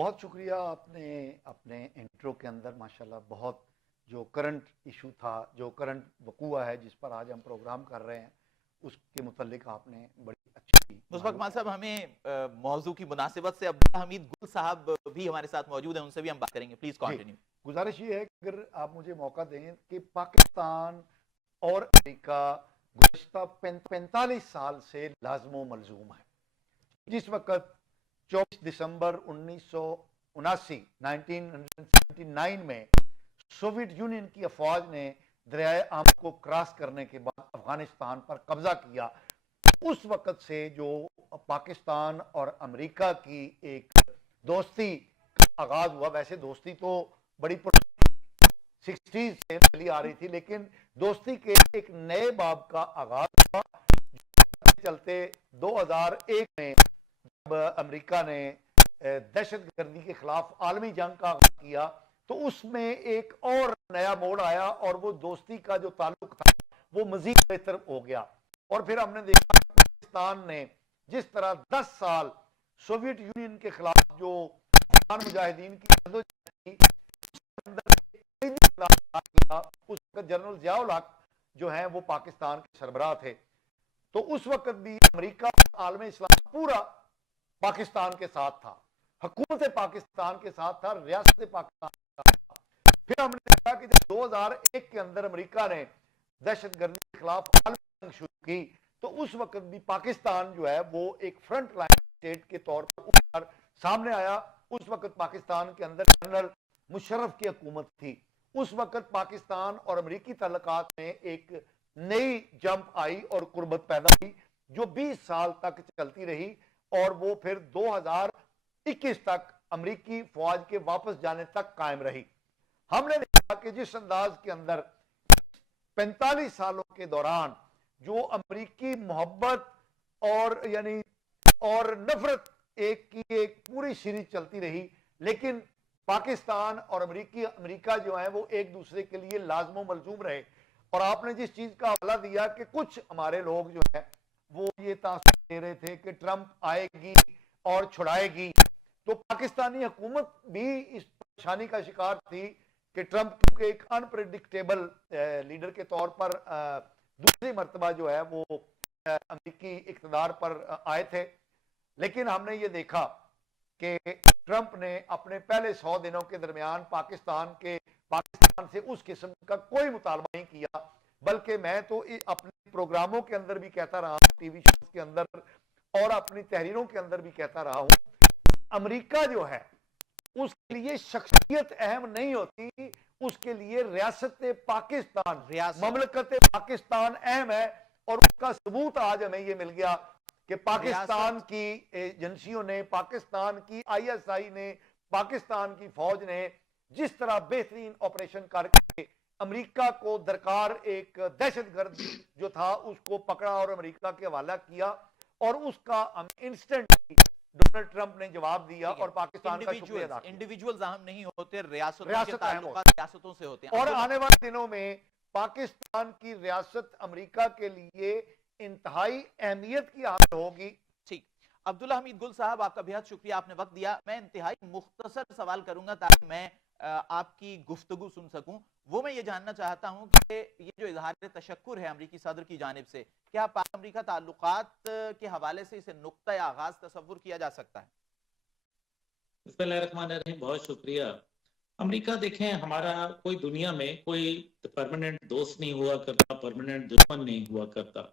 बहुत शुक्रिया। आपने अपने इंट्रो के अंदर माशाल्लाह बहुत जो करंट इशू था, जो करंट वकूआ है जिस पर आज हम प्रोग्राम कर रहे हैं, उसके मुतल्लिक आपने बड़ी अच्छी मुशफ़क़ मालूम। खान साहब, हमें मौजू की मुनासिबत से अब्दुल हमीद गुल साहब भी हमारे साथ मौजूद हैं, उनसे भी हम बात करेंगे। प्लीज जी, कंटिन्यू। गुजारिश ये है कि अगर आप मुझे मौका दें कि पाकिस्तान और अमेरिका गुज़श्ता 45 साल से लाज़िम मलज़ूम है। जिस वक़्त 24 दिसंबर 1979 1979 में सोवियत यूनियन की अफवाज ने दरियाए आम को क्रॉस करने के बाद अफगानिस्तान पर कब्जा किया, उस वक़्त से जो पाकिस्तान और अमेरिका की एक दोस्ती का आगाज़ हुआ। वैसे दोस्ती तो बड़ी 60s से चली आ रही थी, लेकिन दोस्ती के एक नए बाब का आगाज हुआ। चलते 2001 में जब अमेरिका ने दहशतगर्दी के खिलाफ आलमी जंग का आगाज किया, तो उसमें एक और नया मोड़ आया और वो दोस्ती का जो ताल्लुक था वो मजीद बेहतर हो गया। और फिर हमने देखा पाकिस्तान ने जिस तरह 10 साल सोवियत यूनियन के खिलाफ जो अफगान मुजाहिदीन की जदोजहद की, उस वक्त जनरल जियाउल हक जो है वो पाकिस्तान के सरबराह थे। तो उस वक्त भी अमेरिका आलम इस्लाम पूरा पाकिस्तान के साथ था, हुकूमत पाकिस्तान के साथ था, रियासत पाकिस्तान के साथ था। फिर हमने देखा कि जब 2001 के अंदर अमेरिका ने दहशतगर्दी के खिलाफ आलमी जंग शुरू की, तो उस वक्त भी पाकिस्तान जो है वो एक फ्रंट लाइन स्टेट के तौर पर उभर सामने आया। उस वक्त पाकिस्तान के अंदर जनरल मुशर्रफ की हुकूमत थी। उस वक्त पाकिस्तान और अमेरिकी ताल्लुकात में एक नई जंप आई और कुर्बत पैदा हुई, जो 20 साल तक चलती रही और वो फिर 2021 तक अमेरिकी फौज के वापस जाने तक कायम रही। हमने देखा कि जिस अंदाज के अंदर 45 सालों के दौरान जो अमेरिकी मोहब्बत और यानी और नफरत एक की एक पूरी सीरीज चलती रही, लेकिन पाकिस्तान और अमेरिका जो है वो एक दूसरे के लिए लाजमो मलजूम रहे। और आपने जिस चीज का हवाला दिया कि कुछ हमारे लोग जो है वो ये तासुर दे रहे थे कि ट्रंप आएगी और छुड़ाएगी, तो पाकिस्तानी हुकूमत भी इस परेशानी का शिकार थी कि ट्रंप के एक अनप्रेडिक्टेबल लीडर के तौर पर दूसरी मरतबा जो है वो अमेरिकी इक़्तिदार पर आए थे। लेकिन हमने ये देखा कि ट्रंप ने अपने पहले 100 दिनों के दरमियान पाकिस्तान से उस किस्म का कोई मुतालबा नहीं किया, बल्कि मैं तो अपने प्रोग्रामों के अंदर भी कहता रहा हूँ, टीवी शोज के अंदर और अपनी तहरीरों के अंदर भी कहता रहा हूँ, अमेरिका जो है उसके लिए शख्सियत अहम नहीं होती, उसके लिए रियासत पाकिस्तान, ममलकत पाकिस्तान अहम है। और उसका सबूत आज हमें ये मिल गया कि पाकिस्तान की एजेंसियों ने, पाकिस्तान की ISI ने, पाकिस्तान की फौज ने जिस तरह बेहतरीन ऑपरेशन करके अमेरिका को दरकार एक दहशतगर्द जो था उसको पकड़ा और अमेरिका के हवाला किया, और उसका इंस्टेंट डोनाल्ड ट्रंप ने जवाब दिया और पाकिस्तान का शुक्रिया अदा किया। इंडिविजुअल्स अहम नहीं होते, रियासतों से होते हैं। और आने वाले दिनों में पाकिस्तान की रियासत अमेरिका के लिए इंतहाई अहमियत की हासिल होगी। ठीक, अब्दुल हमीद गुल साहब, आपका बेहद शुक्रिया, आपने वक्त दिया। मैं इंतहाई मुख्तसर सवाल करूंगा ताकि मैं आपकी गुफ्तगू सुन सकूं। वो मैं ये जानना चाहता हूं कि ये जो इजहार तशक्कुर है अमरीकी सदर की जानिब से, क्या पाक अमरीका ताल्लुकात के हवाले से इसे नुक्ता आगाज तस्वुर किया जा सकता है? बिस्मिल्लाहिर्रहमानिर्रहीम, बहुत शुक्रिया। अमेरिका देखें, हमारा कोई दुनिया में कोई परमानेंट दोस्त नहीं हुआ करता, परमानेंट दुश्मन नहीं हुआ करता।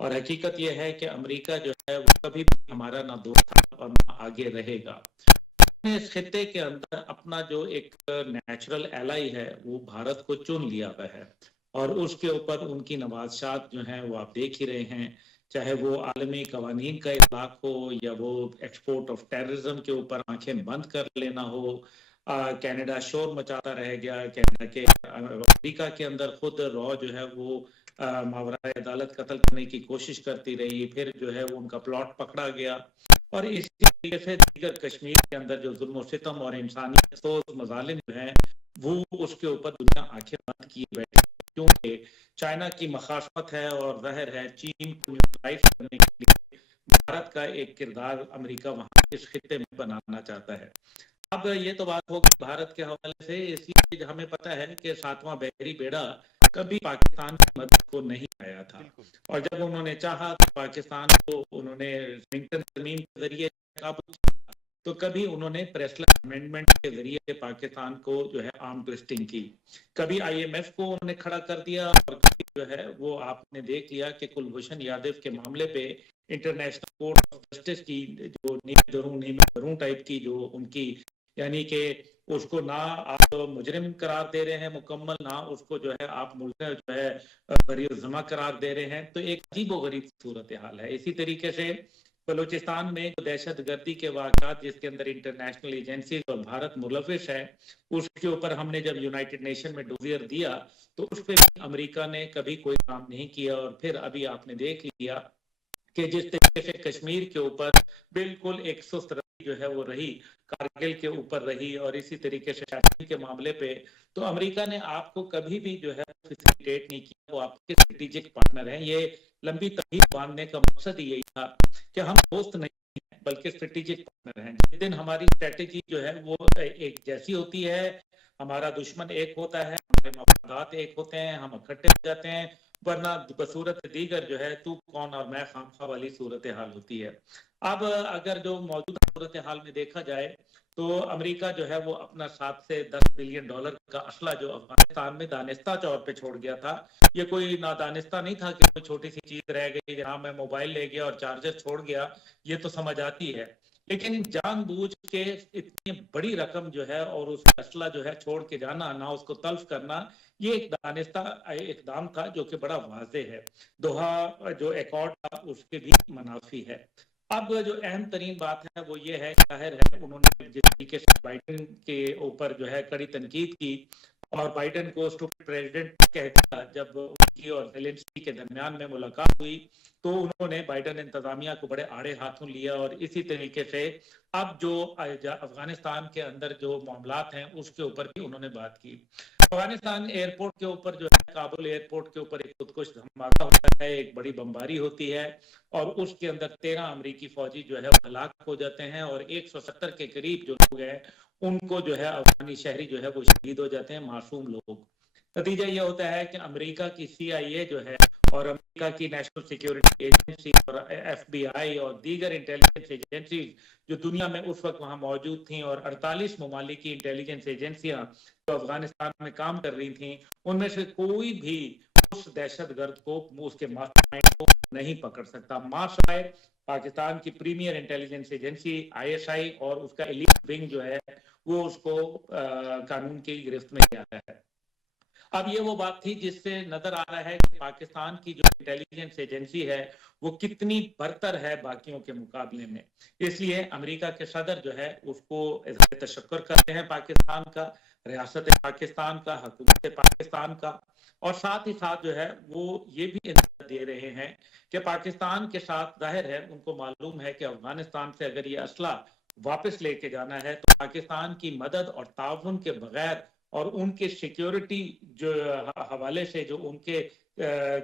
और हकीकत यह है कि अमेरिका जो है वो कभी भी हमारा ना दोस्त था और ना आगे रहेगा। इस खित्ते के अंदर अपना जो एक नेचुरल एलाई है वो भारत को चुन लिया हुआ है, और उसके ऊपर उनकी नवाज़शात जो हैं वो आप देख ही रहे हैं, चाहे वो आलमी कवानीन का इतलाक हो या वो एक्सपोर्ट ऑफ टेररिज्म के ऊपर आंखें बंद कर लेना हो। कनाडा शोर मचाता रह गया, कनाडा के अमेरिका के अंदर खुद रॉ जो है वो मावरा अदालत कत्ल करने की कोशिश करती रही, फिर जो है वो उनका प्लॉट पकड़ा गया। और इसी तरीके से दीगर कश्मीर के अंदर जो जुल्म और सितम और इंसानियत तो मजालिम जो हैं वो उसके ऊपर दुनिया आंखें बंद किए बैठी, क्योंकि चाइना की मखाफत है और ज़ाहिर है चीन को न्यूट्रलाइज करने के लिए भारत का एक किरदार अमेरिका वहां इस खित्ते में बनाना चाहता है। अब ये तो बात होगी भारत के हवाले से, इसलिए हमें पता है कि 7वां बहरी बेड़ा कभी पाकिस्तान की मदद को नहीं आया था। बिल्कुल। और जब उन्होंने चाहा तो पाकिस्तान को उन्होंने विंटन तरमीम के जरिए काबू किया, तो कभी उन्होंने प्रेसलर अमेंडमेंट के जरिए पाकिस्तान को जो है आर्म ट्विस्टिंग की, कभी IMF को उन्होंने खड़ा कर दिया, और कभी जो है वो आपने देख लिया कि कुलभूषण यादव के मामले पे इंटरनेशनल कोर्ट ऑफ जस्टिस की जो नीम टाइप की जो उनकी, यानी कि उसको ना आप मुजरिम करार दे रहे हैं मुकम्मल, ना उसको जो है आप मुल्ज़िम जो है बरी-उज़्ज़मा करार दे रहे हैं, तो एक अजीबो-गरीब सूरत हाल है। इसी तरीके से बलूचिस्तान में जो दहशतगर्दी के वाक़ात जिसके अंदर इंटरनेशनल एजेंसीज और भारत मुलविस है, उसके ऊपर हमने जब यूनाइटेड नेशन में डोजियर दिया तो उस पर भी अमेरिका ने कभी कोई काम नहीं किया। और फिर अभी आपने देख लिया कि जिस तरीके से कश्मीर के ऊपर बिल्कुल एक सुस्त रवैया जो है वो रही, कारगिल के ऊपर रही, और इसी तरीके से कश्मीर के मामले पे तो अमेरिका ने आपको कभी भी जो है फैसिलिटेट नहीं किया। वो आपके स्ट्रेटेजिक पार्टनर हैं। ये लंबी तहरीर बांधने का मकसद ही यही था कि हम दोस्त नहीं हैं बल्कि स्ट्रेटेजिक पार्टनर हैं। जिस दिन हमारी स्ट्रेटेजी जो है वो एक जैसी होती है, हमारा दुश्मन एक होता है, हमारे मफादात एक होते हैं, हम इकट्ठे हो जाते हैं, वरना बसूरत दीगर जो है तू कौन और मैं खामखा वाली सूरत हाल होती है। अब अगर जो मौजूदा सूरत हाल में देखा जाए तो अमेरिका जो है वो अपना 7 से 10 बिलियन डॉलर का असला जो अफगानिस्तान में दानिस्ता तौर पे छोड़ गया था, ये कोई नादानिस्ता नहीं था कि कोई छोटी सी चीज रह गई, जहां मैं मोबाइल ले गया और चार्जर छोड़ गया, ये तो समझ आती है। लेकिन जानबूझ के इतनी बड़ी रकम जो है और उस असला जो है छोड़ के जाना, ना उसको तल्फ करना, ये एक दानिस्ता इकदाम था जो कि बड़ा वाज़ेह है। दोहा जो एकॉर्ड था उसके भी मुनाफी है। अब जो अहम तरीन बात है वो ये है, जाहिर है उन्होंने जिस तरीके से बाइडेन के ऊपर जो है कड़ी तनकीद की और बाइडेन को स्टूपिड प्रेसिडेंट कह दिया, जब उनकी और ज़ेलेंस्की के दरमियान में मुलाकात हुई तो उन्होंने बाइडेन इंतजामिया को बड़े आड़े हाथों लिया। और इसी तरीके से अब जो अफगानिस्तान के अंदर जो मामलात हैं उसके ऊपर भी उन्होंने बात की। अफगानिस्तान एयरपोर्ट के ऊपर जो है, काबुल एयरपोर्ट के ऊपर एक खुदकुश धमाका होता है, एक बड़ी बमबारी होती है और उसके अंदर 13 अमेरिकी फौजी जो है हलाक हो जाते हैं और 170 के करीब जो लोग हैं उनको जो है अफगानी शहरी जो है वो शहीद हो जाते हैं, मासूम लोग। नतीजा ये होता है कि अमेरिका की CIA जो है और अमेरिका की नेशनल सिक्योरिटी एजेंसी और FBI और दीगर इंटेलिजेंस एजेंसी जो दुनिया में उस वक्त वहां मौजूद थी और 48 ममालिक की इंटेलिजेंस एजेंसियां जो अफगानिस्तान में काम कर रही थी, उनमें से कोई भी उस दहशतगर्द को, उसके मास्टरमाइंड को नहीं पकड़ सकता। माशाए पाकिस्तान की प्रीमियर इंटेलिजेंस एजेंसी ISI और उसका एलीट विंग जो है वो उसको कानून की गिरफ्त में ले आता है। अब ये वो बात थी जिससे नजर आ रहा है कि पाकिस्तान की जो इंटेलिजेंस एजेंसी है वो कितनी बरतर है बाकियों के मुकाबले में। इसलिए अमेरिका के सदर जो है उसको तशक्कुर करते हैं पाकिस्तान का, रियासत पाकिस्तान का, हुकूमत पाकिस्तान का, और साथ ही साथ जो है वो ये भी इंतजार दे रहे हैं कि पाकिस्तान के साथ, जाहिर है उनको मालूम है कि अफगानिस्तान से अगर ये असला वापस लेके जाना है तो पाकिस्तान की मदद और ताउन के बगैर और उनके सिक्योरिटी जो हवाले से जो उनके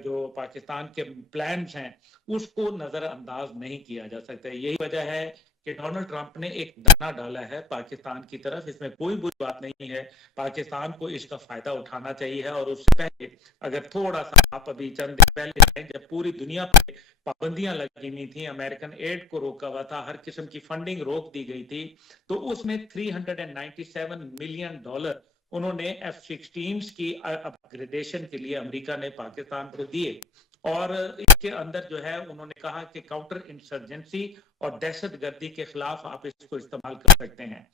जो पाकिस्तान के प्लान्स हैं उसको नजरअंदाज नहीं किया जा सकता। यही वजह है कि डोनाल्ड ट्रंप ने एक दाना डाला है पाकिस्तान की तरफ। इसमें कोई बुरी बात नहीं है, पाकिस्तान को इसका फायदा उठाना चाहिए। और उससे पहले अगर थोड़ा सा आप अभी चंद दिन पहले जब पूरी दुनिया पे पाबंदियां लगी हुई थी, अमेरिकन एड को रोका हुआ था, हर किस्म की फंडिंग रोक दी गई थी, तो उसमें $397 मिलियन उन्होंने F-16 की अपग्रेडेशन के लिए अमेरिका ने पाकिस्तान को दिए। और इसके अंदर जो है उन्होंने कहा कि काउंटर इंसर्जेंसी और दहशतगर्दी के खिलाफ आप इसको इस्तेमाल कर सकते हैं।